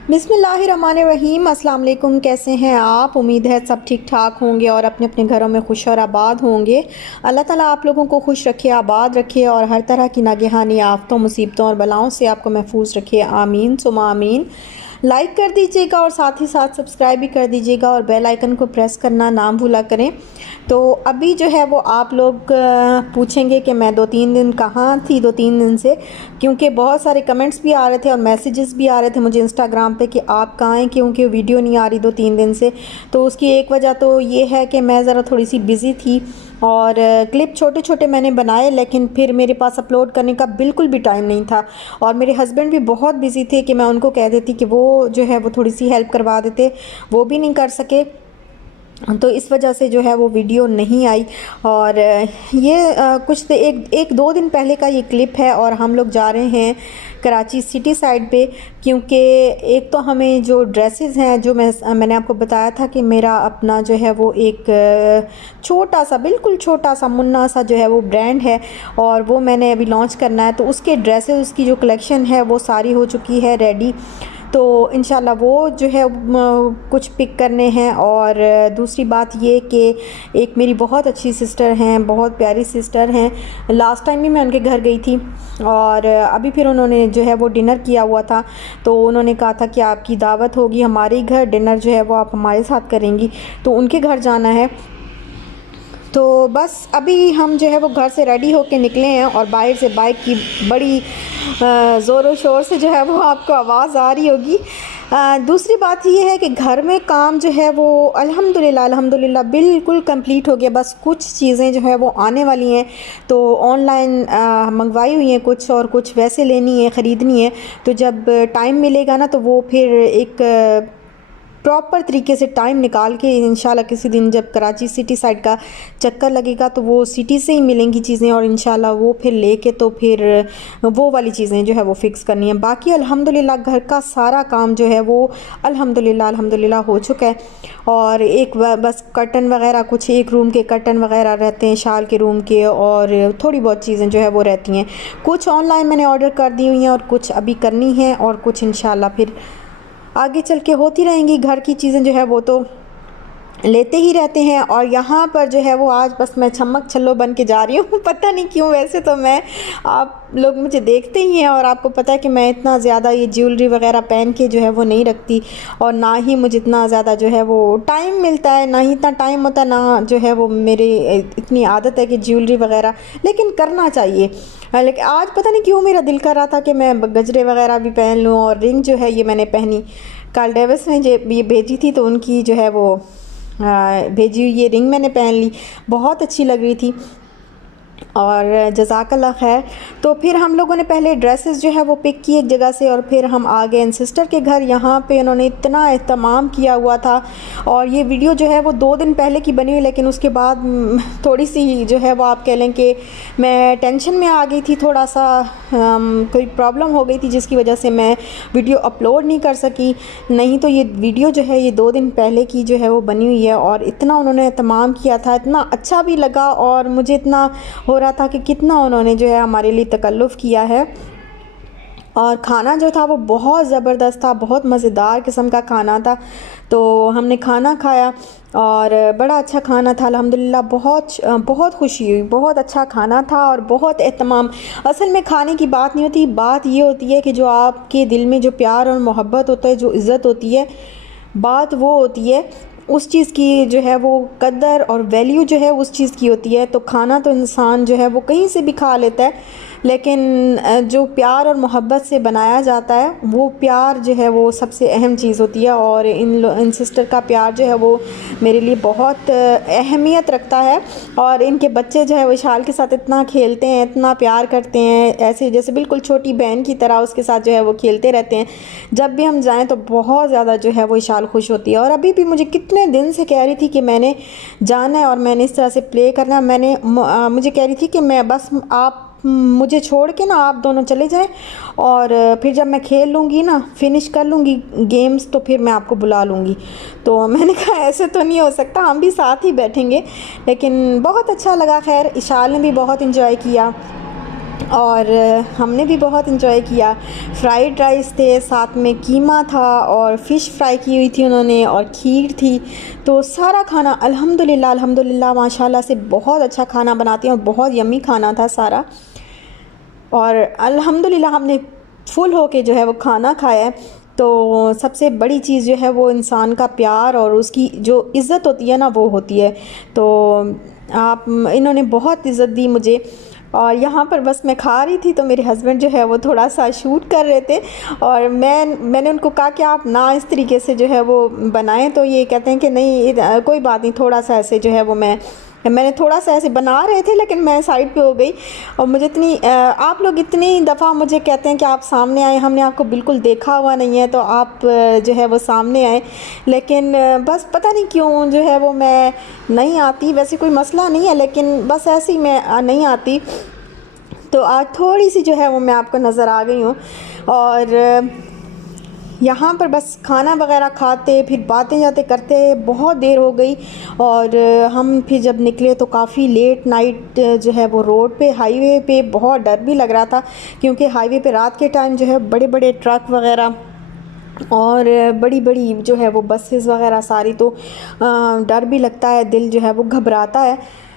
बिस्मिल्लाहिर्रहमानिर्रहीम। अस्सलाम वालेकुम। कैसे हैं आप? उम्मीद है सब ठीक ठाक होंगे और अपने अपने घरों में खुश और आबाद होंगे। अल्लाह ताला आप लोगों को खुश रखे, आबाद रखे और हर तरह की नागहानी आफतों, मुसीबतों और बलाओं से आपको महफूज रखे। आमीन सुमा आमीन। लाइक कर दीजिएगा और साथ ही साथ सब्सक्राइब भी कर दीजिएगा और बेल आइकन को प्रेस करना ना भूला करें। तो अभी जो है वो आप लोग पूछेंगे कि मैं 2-3 दिन कहाँ थी 2-3 दिन से, क्योंकि बहुत सारे कमेंट्स भी आ रहे थे और मैसेजेस भी आ रहे थे मुझे इंस्टाग्राम पे कि आप कहाँ हैं, क्योंकि वीडियो नहीं आ रही 2-3 दिन से। तो उसकी एक वजह तो ये है कि मैं ज़रा थोड़ी सी बिज़ी थी और क्लिप छोटे छोटे मैंने बनाए, लेकिन फिर मेरे पास अपलोड करने का बिल्कुल भी टाइम नहीं था और मेरे हस्बैंड भी बहुत बिज़ी थे कि मैं उनको कह देती कि वो जो है वो थोड़ी सी हेल्प करवा देते, वो भी नहीं कर सके। तो इस वजह से जो है वो वीडियो नहीं आई। और ये कुछ एक दो दिन पहले का ये क्लिप है और हम लोग जा रहे हैं कराची सिटी साइड पे, क्योंकि एक तो हमें जो ड्रेसेस हैं, जो मैंने आपको बताया था कि मेरा अपना जो है वो एक छोटा सा, बिल्कुल छोटा सा मुन्ना सा जो है वो ब्रांड है और वो मैंने अभी लॉन्च करना है। तो उसके ड्रेसेस, उसकी जो कलेक्शन है वो सारी हो चुकी है रेडी। तो इंशाल्लाह वो जो है कुछ पिक करने हैं। और दूसरी बात ये कि एक मेरी बहुत अच्छी सिस्टर हैं, बहुत प्यारी सिस्टर हैं। लास्ट टाइम भी मैं उनके घर गई थी और अभी फिर उन्होंने जो है वो डिनर किया हुआ था, तो उन्होंने कहा था कि आपकी दावत होगी हमारे ही घर, डिनर जो है वो आप हमारे साथ करेंगी, तो उनके घर जाना है। तो बस अभी हम जो है वो घर से रेडी होके निकले हैं और बाहर से बाइक की बड़ी ज़ोरों शोर से जो है वो आपको आवाज़ आ रही होगी। दूसरी बात ये है कि घर में काम जो है वो अल्हम्दुलिल्लाह बिल्कुल कंप्लीट हो गया। बस कुछ चीज़ें जो है वो आने वाली हैं, तो ऑनलाइन मंगवाई हुई हैं कुछ और कुछ वैसे लेनी है, ख़रीदनी है। तो जब टाइम मिलेगा ना तो वो फिर एक प्रॉपर तरीके से टाइम निकाल के इंशाल्लाह किसी दिन जब कराची सिटी साइड का चक्कर लगेगा तो वो सिटी से ही मिलेंगी चीज़ें और इंशाल्लाह वो फिर लेके तो फिर वो वाली चीज़ें जो है वो फ़िक्स करनी है। बाकी अल्हम्दुलिल्लाह घर का सारा काम जो है वो अल्हम्दुलिल्लाह हो चुका है। और एक बस कर्टन वगैरह, कुछ एक रूम के कर्टन वगैरह रहते हैं, शाल के रूम के, और थोड़ी बहुत चीज़ें जो है वो रहती हैं। कुछ ऑनलाइन मैंने ऑर्डर कर दी हुई हैं और कुछ अभी करनी है और कुछ इंशाल्लाह फिर आगे चल के होती रहेंगी। घर की चीज़ें जो है वो तो लेते ही रहते हैं। और यहाँ पर जो है वो आज बस मैं छमक छल्लो बन के जा रही हूँ पता नहीं क्यों। वैसे तो मैं, आप लोग मुझे देखते ही हैं और आपको पता है कि मैं इतना ज़्यादा ये ज्वेलरी वगैरह पहन के जो है वो नहीं रखती, और ना ही मुझे इतना ज़्यादा जो है वो टाइम मिलता है, ना ही इतना टाइम होता है, ना जो है वो मेरी इतनी आदत है कि ज्वेलरी वगैरह, लेकिन करना चाहिए। लेकिन आज पता नहीं क्यों मेरा दिल कर रहा था कि मैं गजरे वगैरह भी पहन लूँ। और रिंग जो है ये मैंने पहनी, कार्ल डेविस ने ये भेजी थी तो उनकी जो है वो भेजी हुई ये रिंग मैंने पहन ली, बहुत अच्छी लग रही थी और जज़ाकल्लाह खैर। तो फिर हम लोगों ने पहले ड्रेसेस जो है वो पिक की एक जगह से और फिर हम आ गए इन सिस्टर के घर। यहाँ पे उन्होंने इतना एहतमाम किया हुआ था और ये वीडियो जो है वो 2 दिन पहले की बनी हुई, लेकिन उसके बाद थोड़ी सी जो है वो आप कह लें कि मैं टेंशन में आ गई थी, थोड़ा सा कोई प्रॉब्लम हो गई थी जिसकी वजह से मैं वीडियो अपलोड नहीं कर सकी। नहीं तो ये वीडियो जो है ये 2 दिन पहले की जो है वो बनी हुई है और इतना उन्होंने एहतमाम किया था, इतना अच्छा भी लगा और मुझे इतना हो रहा था कि कितना उन्होंने जो है हमारे लिए तकल्लुफ़ किया है। और खाना जो था वो बहुत ज़बरदस्त था, बहुत मज़ेदार किस्म का खाना था। तो हमने खाना खाया और बड़ा अच्छा खाना था अल्हम्दुलिल्लाह। बहुत खुशी हुई, बहुत अच्छा खाना था और बहुत एहतमाम। असल में खाने की बात नहीं होती, बात ये होती है कि जो आपके दिल में जो प्यार और मोहब्बत होता है, जो इज़्ज़त होती है, बात वो होती है उस चीज़ की जो है वो कदर और वैल्यू जो है उस चीज़ की होती है। तो खाना तो इंसान जो है वो कहीं से भी खा लेता है, लेकिन जो प्यार और मोहब्बत से बनाया जाता है वो प्यार जो है वो सबसे अहम चीज़ होती है। और इन सिस्टर का प्यार जो है वो मेरे लिए बहुत अहमियत रखता है। और इनके बच्चे जो है विशाल के साथ इतना खेलते हैं, इतना प्यार करते हैं, ऐसे जैसे बिल्कुल छोटी बहन की तरह उसके साथ जो है वो खेलते रहते हैं। जब भी हम जाएँ तो बहुत ज़्यादा जो है वो विशाल खुश होती है। और अभी भी मुझे कितने दिन से कह रही थी कि मैंने जाना है और मैंने इस तरह से प्ले करना है। मुझे कह रही थी कि मैं बस आप मुझे छोड़ के ना आप दोनों चले जाएं और फिर जब मैं खेल लूँगी ना, फिनिश कर लूँगी गेम्स, तो फिर मैं आपको बुला लूँगी। तो मैंने कहा ऐसे तो नहीं हो सकता, हम भी साथ ही बैठेंगे। लेकिन बहुत अच्छा लगा। खैर इशाल ने भी बहुत इंजॉय किया और हमने भी बहुत इंजॉय किया। फ्राइड राइस थे, साथ में कीमा था और फ़िश फ्राई की हुई थी उन्होंने और खीर थी। तो सारा खाना अल्हम्दुलिल्लाह अल्हम्दुलिल्लाह माशाल्लाह से बहुत अच्छा खाना बनाती हैं और बहुत यम्मी खाना था सारा। और अल्हम्दुलिल्लाह हमने फुल होके जो है वो खाना खाया है। तो सबसे बड़ी चीज़ जो है वो इंसान का प्यार और उसकी जो इज़्ज़त होती है ना, वो होती है। तो आप इन्होंने बहुत इज़्ज़त दी मुझे। और यहाँ पर बस मैं खा रही थी तो मेरे हस्बैंड जो है वो थोड़ा सा शूट कर रहे थे और मैंने उनको कहा कि आप ना इस तरीके से जो है वो बनाएं। तो ये कहते हैं कि नहीं कोई बात नहीं, थोड़ा सा ऐसे जो है वो मैंने थोड़ा सा ऐसे बना रहे थे लेकिन मैं साइड पे हो गई। और मुझे आप लोग इतनी दफ़ा मुझे कहते हैं कि आप सामने आए, हमने आपको बिल्कुल देखा हुआ नहीं है तो आप जो है वो सामने आए। लेकिन बस पता नहीं क्यों जो है वो मैं नहीं आती, वैसे कोई मसला नहीं है लेकिन बस ऐसे ही मैं नहीं आती। तो आज थोड़ी सी जो है वो मैं आपको नज़र आ गई हूँ। और यहाँ पर बस खाना वगैरह खाते फिर बातें जाते करते बहुत देर हो गई। और हम फिर जब निकले तो काफ़ी लेट नाइट जो है वो रोड पे हाईवे पे बहुत डर भी लग रहा था, क्योंकि हाईवे पे रात के टाइम जो है बड़े बड़े ट्रक वगैरह और बड़ी बड़ी जो है वो बसेस वगैरह सारी, तो डर भी लगता है, दिल जो है वो घबराता है।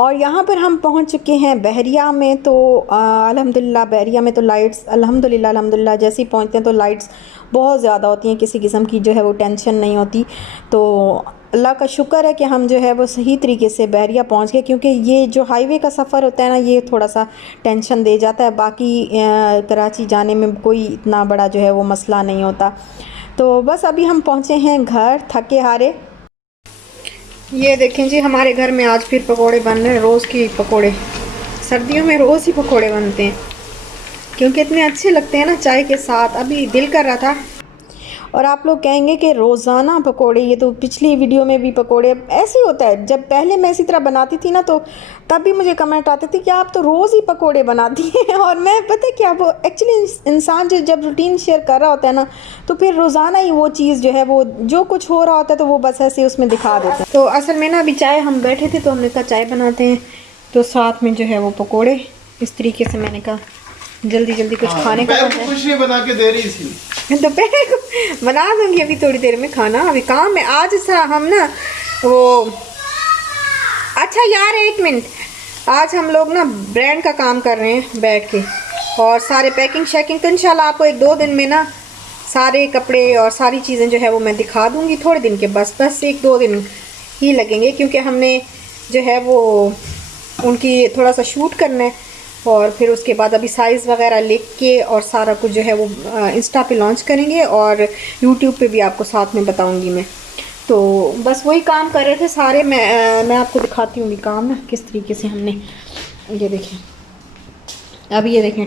और यहाँ पर हम पहुँच चुके हैं बहरिया में। तो अल्हम्दुलिल्लाह बहरिया में तो लाइट्स अल्हम्दुलिल्लाह अल्हम्दुलिल्लाह जैसे ही पहुँचते हैं तो लाइट्स बहुत ज़्यादा होती हैं, किसी किस्म की जो है वो टेंशन नहीं होती। तो अल्लाह का शुक्र है कि हम जो है वो सही तरीके से बहरिया पहुँच गए, क्योंकि ये जो हाईवे का सफ़र होता है ना, ये थोड़ा सा टेंशन दे जाता है। बाकी कराची जाने में कोई इतना बड़ा जो है वो मसला नहीं होता। तो बस अभी हम पहुँचे हैं घर थके हारे। ये देखें जी, हमारे घर में आज फिर पकोड़े बन रहे हैं, रोज़ की पकोड़े। सर्दियों में रोज़ ही पकोड़े बनते हैं क्योंकि इतने अच्छे लगते हैं ना चाय के साथ। अभी दिल कर रहा था। और आप लोग कहेंगे कि रोज़ाना पकोड़े, ये तो पिछली वीडियो में भी पकोड़े ऐसे ही होता है। जब पहले मैं इसी तरह बनाती थी ना तो तब भी मुझे कमेंट आते थे कि आप तो रोज़ ही पकोड़े बनाती हैं। और मैं पता क्या, वो एक्चुअली इंसान जो जब रूटीन शेयर कर रहा होता है ना, तो फिर रोज़ाना ही वो चीज़ जो है वो जो कुछ हो रहा होता है तो वो बस ऐसे उसमें दिखा देते हैं। तो असल में ना अभी चाय हम बैठे थे तो हमने कहा चाय बनाते हैं, तो साथ में जो है वो पकोड़े इस तरीके से मैंने कहा जल्दी जल्दी कुछ खाने का है। कुछ नहीं बना के दे रही थी, दोपहर को बना दूंगी अभी थोड़ी देर में खाना, अभी काम है आज सा हम ना वो। अच्छा यार एक मिनट, आज हम लोग ना ब्रांड का काम कर रहे हैं बैठ के और सारे पैकिंग शैकिंग, तो इंशाल्लाह आपको 1-2 दिन में ना सारे कपड़े और सारी चीज़ें जो है वो मैं दिखा दूंगी। थोड़े दिन के बस 1-2 दिन ही लगेंगे, क्योंकि हमने जो है वो उनकी थोड़ा सा शूट करना है और फिर उसके बाद अभी साइज़ वगैरह लिख के और सारा कुछ जो है वो इंस्टा पे लॉन्च करेंगे और यूट्यूब पे भी आपको साथ में बताऊंगी मैं। तो बस वही काम कर रहे थे सारे। मैं आपको दिखाती हूँ भी काम ना किस तरीके से हमने, ये देखें अभी, ये देखें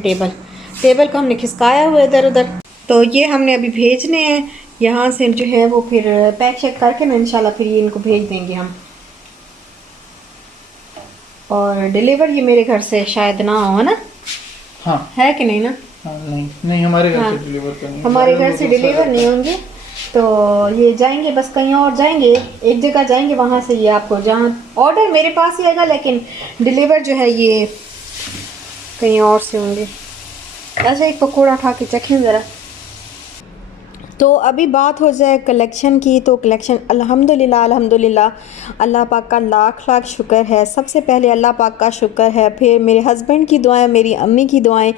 टेबल को हमने खिसकाया हुआ इधर उधर। तो ये हमने अभी भेजने हैं यहाँ से जो है वो, फिर पैक शैक करके ना इंशाल्लाह फिर ये इनको भेज देंगे हम। और डिलीवर ये मेरे घर से शायद ना हो ना, हाँ है कि नहीं ना? हाँ, नहीं हमारे घर से डिलीवर करनी, हमारे घर से डिलीवर नहीं होंगे तो ये जाएंगे बस कहीं और जाएंगे, एक जगह जाएंगे, वहाँ से ये आपको जहाँ ऑर्डर मेरे पास ही आएगा लेकिन डिलीवर जो है ये कहीं और से होंगे। अच्छा एक पकौड़ा खा के चखें ज़रा। तो अभी बात हो जाए कलेक्शन की, तो कलेक्शन अल्हम्दुलिल्लाह अल्हम्दुलिल्लाह अल्लाह पाक का लाख लाख शुक्र है। सबसे पहले अल्लाह पाक का शुक्र है, फिर मेरे हस्बैंड की दुआएं, मेरी अम्मी की दुआएं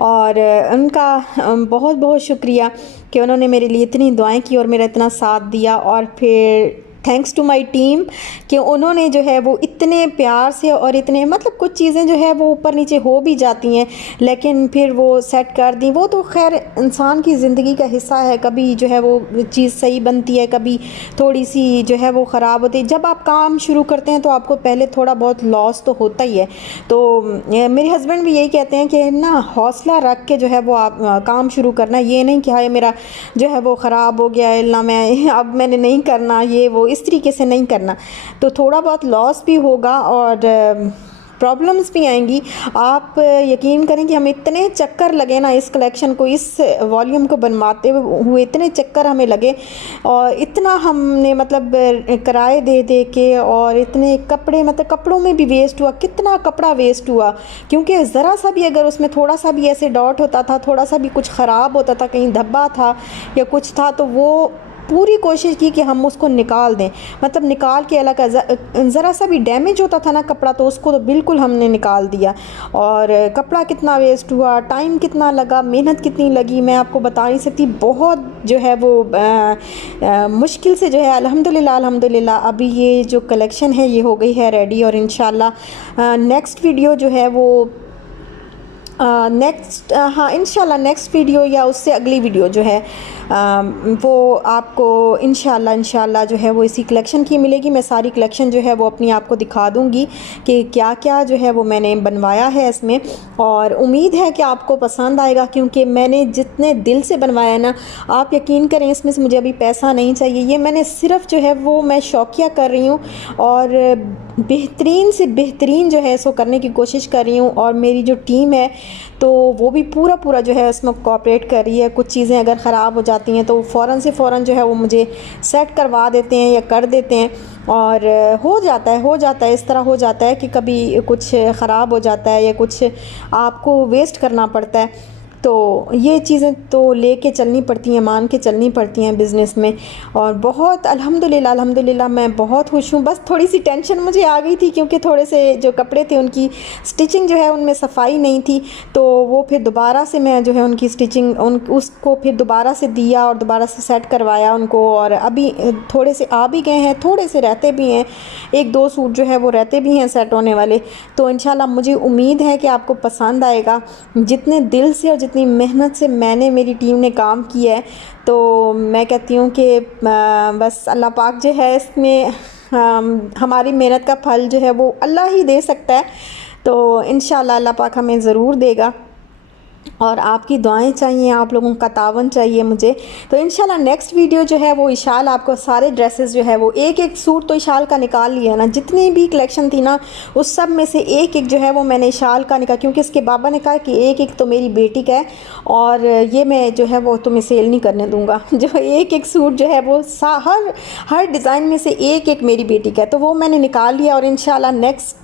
और उनका बहुत बहुत शुक्रिया कि उन्होंने मेरे लिए इतनी दुआएं की और मेरा इतना साथ दिया। और फिर थैंक्स टू माय टीम कि उन्होंने जो है वो इतने प्यार से और इतने, मतलब कुछ चीज़ें जो है वो ऊपर नीचे हो भी जाती हैं लेकिन फिर वो सेट कर दी। वो तो खैर इंसान की ज़िंदगी का हिस्सा है, कभी जो है वो चीज़ सही बनती है, कभी थोड़ी सी जो है वो ख़राब होती है। जब आप काम शुरू करते हैं तो आपको पहले थोड़ा बहुत लॉस तो होता ही है। तो मेरे हस्बैंड भी यही कहते हैं कि ना हौसला रख के जो है वो आप काम शुरू करना, ये नहीं कि हाय मेरा जो है वो ख़राब हो गया है ना, मैं अब मैंने नहीं करना, ये वो इस तरीके से नहीं करना। तो थोड़ा बहुत लॉस भी होगा और प्रॉब्लम्स भी आएंगी। आप यकीन करें कि हम इतने चक्कर लगे ना इस कलेक्शन को, इस वॉल्यूम को बनवाते हुए इतने चक्कर हमें लगे, और इतना हमने मतलब किराए दे दे के, और इतने कपड़े मतलब कपड़ों में भी वेस्ट हुआ, कितना कपड़ा वेस्ट हुआ, क्योंकि ज़रा सा भी अगर उसमें थोड़ा सा भी ऐसे डॉट होता था, थोड़ा सा भी कुछ ख़राब होता था, कहीं धब्बा था या कुछ था, तो वो पूरी कोशिश की कि हम उसको निकाल दें, मतलब निकाल के अलग, ज़रा सा भी डैमेज होता था ना कपड़ा तो उसको तो बिल्कुल हमने निकाल दिया। और कपड़ा कितना वेस्ट हुआ, टाइम कितना लगा, मेहनत कितनी लगी, मैं आपको बता नहीं सकती। बहुत जो है वो मुश्किल से जो है अल्हम्दुलिल्लाह अल्हम्दुलिल्लाह अभी ये जो कलेक्शन है ये हो गई है रेडी। और इंशाल्लाह नेक्स्ट वीडियो जो है वो हाँ इंशाल्लाह नेक्स्ट वीडियो या उससे अगली वीडियो जो है वो आपको इंशाल्लाह जो है वो इसी कलेक्शन की मिलेगी। मैं सारी कलेक्शन जो है वो अपनी आपको दिखा दूँगी कि क्या क्या जो है वो मैंने बनवाया है इसमें, और उम्मीद है कि आपको पसंद आएगा, क्योंकि मैंने जितने दिल से बनवाया ना, आप यकीन करें इसमें से मुझे अभी पैसा नहीं चाहिए, ये मैंने सिर्फ जो है वो मैं शौकिया कर रही हूँ, और बेहतरीन से बेहतरीन जो है इसको करने की कोशिश कर रही हूँ। और मेरी जो टीम है तो वो भी पूरा जो है इसमें कोऑपरेट कर रही है। कुछ चीज़ें अगर ख़राब हो जाती हैं तो फ़ौरन से फ़ौरन जो है वो मुझे सेट करवा देते हैं या कर देते हैं, और हो जाता है इस तरह हो जाता है कि कभी कुछ ख़राब हो जाता है या कुछ आपको वेस्ट करना पड़ता है, तो ये चीज़ें तो लेके चलनी पड़ती हैं, मान के चलनी पड़ती हैं बिज़नेस में। और बहुत अल्हम्दुलिल्लाह मैं बहुत खुश हूँ। बस थोड़ी सी टेंशन मुझे आ गई थी, क्योंकि थोड़े से जो कपड़े थे उनकी स्टिचिंग जो है उनमें सफाई नहीं थी, तो वो फिर दोबारा से मैं जो है उनकी स्टिचिंग उसको फिर दोबारा से दिया और दोबारा से सेट करवाया उनको। और अभी थोड़े से आ भी गए हैं, थोड़े से रहते भी हैं, एक दो सूट जो है वो रहते भी हैं सेट होने वाले। तो इंशाल्लाह मुझे उम्मीद है कि आपको पसंद आएगा। जितने दिल से और जितनी मेहनत से मेरी टीम ने काम किया है, तो मैं कहती हूँ कि बस अल्लाह पाक जो है इसमें हमारी मेहनत का फल जो है वो अल्लाह ही दे सकता है। तो इंशाल्लाह अल्लाह पाक हमें ज़रूर देगा, और आपकी दुआएं चाहिए, आप लोगों का तावन चाहिए मुझे। तो इंशाल्लाह नेक्स्ट वीडियो जो है वो इशाल आपको सारे ड्रेसेस जो है वो एक सूट तो इशाल का निकाल लिया ना, जितनी भी कलेक्शन थी ना उस सब में से एक जो है वो मैंने इशाल का निकाला, क्योंकि इसके बाबा ने कहा कि एक तो मेरी बेटी का है और ये मैं जो है वो तुम्हें सेल नहीं करने दूँगा। जो एक सूट जो है वो हर डिज़ाइन में से एक मेरी बेटी का है, तो वो मैंने निकाल लिया। और इंशाल्लाह नेक्स्ट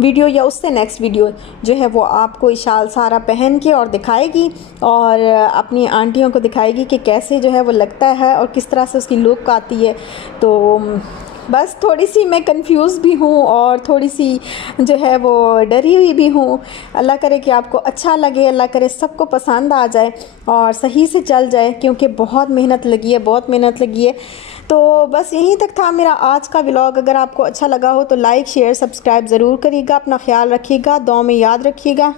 वीडियो या उससे नेक्स्ट वीडियो जो है वो आपको इशाल सारा पहन के और दिखाएगी, और अपनी आंटियों को दिखाएगी कि कैसे जो है वो लगता है और किस तरह से उसकी लुक आती है। तो बस थोड़ी सी मैं कंफ्यूज भी हूँ और थोड़ी सी जो है वो डरी हुई भी हूँ। अल्लाह करे कि आपको अच्छा लगे, अल्लाह करे सबको पसंद आ जाए और सही से चल जाए, क्योंकि बहुत मेहनत लगी है। तो बस यहीं तक था मेरा आज का व्लॉग। अगर आपको अच्छा लगा हो तो लाइक शेयर सब्सक्राइब ज़रूर करिएगा। अपना ख्याल रखिएगा, दुआ में याद रखिएगा।